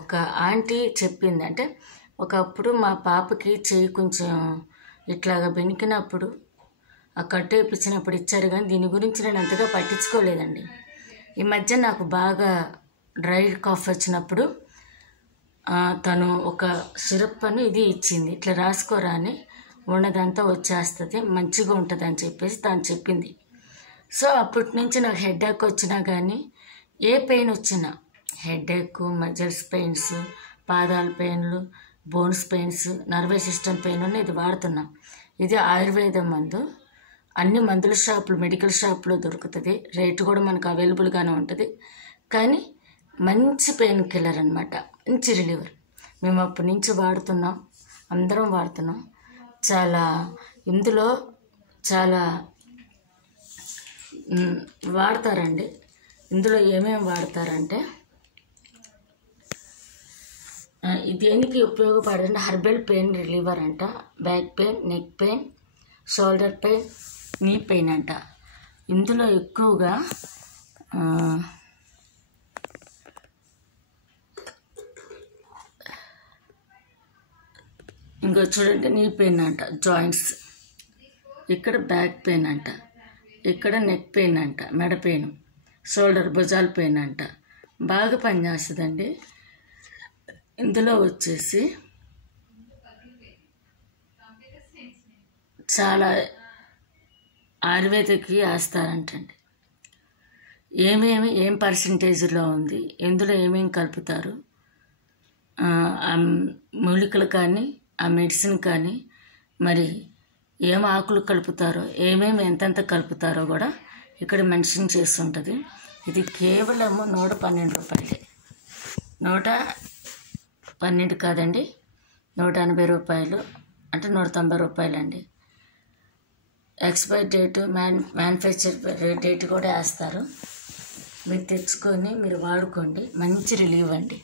ఒక ఆంటీ చెప్పింది. అంటే ఒకప్పుడు మా పాపకి చెయ్యి కొంచెం ఇట్లాగా బెనికినప్పుడు ఆ కట్టు వేయించినప్పుడు ఇచ్చారు, కానీ దీని గురించి నేను అంతగా పట్టించుకోలేదండి. ఈ మధ్య నాకు బాగా డ్రై కాఫ్ వచ్చినప్పుడు తను ఒక సిరప్ అని ఇది ఇచ్చింది, ఇట్లా రాసుకోరా అని, ఉన్నదంతా వచ్చేస్తుంది, మంచిగా ఉంటుంది అని చెప్పేసి తను చెప్పింది. సో అప్పటి నుంచి నాకు హెడేక్ వచ్చినా కానీ, ఏ పెయిన్ వచ్చినా, హెడేక్, మజిల్స్ పెయిన్స్, పాదాల పెయిన్లు, bones pains, nervous system pain ఉన్న ఇది వాడుతున్నాం. ఇది ఆయుర్వేదం మందు. అన్ని మందుల షాపులు, మెడికల్ షాప్లో దొరుకుతుంది. రేటు కూడా మనకు అవైలబుల్గానే ఉంటుంది. కానీ మంచి పెయిన్ కిల్లర్ అనమాట, మంచి రిలీవర్. మేము అప్పటి నుంచి వాడుతున్నాం, అందరం వాడుతున్నాం. ఇందులో చాలా వాడతారండి. ఇందులో ఏమేమి వాడతారంటే, దేనికి ఉపయోగపడండి, హెర్బల్ పెయిన్ రిలీవర్ అంట, back pain, neck pain, shoulder pain, knee pain అంట. ఇందులో ఎక్కువగా ఇంకో చూడండి, నీ పెయిన్ అంట, జాయింట్స్, ఇక్కడ బ్యాక్ పెయిన్ అంట, ఇక్కడ నెక్ పెయిన్ అంట, మెడ పెయిన్, షోల్డర్ భుజాల పెయిన్ అంట. బాగా పనిచేస్తుందండి. ఇందులో వచ్చేసి చాలా ఆయుర్వేదకి వేస్తారంటండి. ఏం పర్సంటేజ్లో ఉంది, ఇందులో ఏమేమి కలుపుతారు, మూలికలు కానీ ఆ మెడిసిన్ కానీ, మరి ఏం ఆకులు కలుపుతారో, ఏమేమి ఎంతెంత కలుపుతారో కూడా ఇక్కడ మెన్షన్ చేసి ఉంటుంది. ఇది కేవలము 112 రూపాయలే. 112 కాదండి, 180 రూపాయలు, అంటే 190 రూపాయలు అండి. ఎక్స్పైరీ డేటు, మ్యానుఫ్యాక్చర్ డేట్ కూడా వేస్తారు. మీరు తెచ్చుకొని మీరు వాడుకోండి, మంచి రిలీవ్ అండి.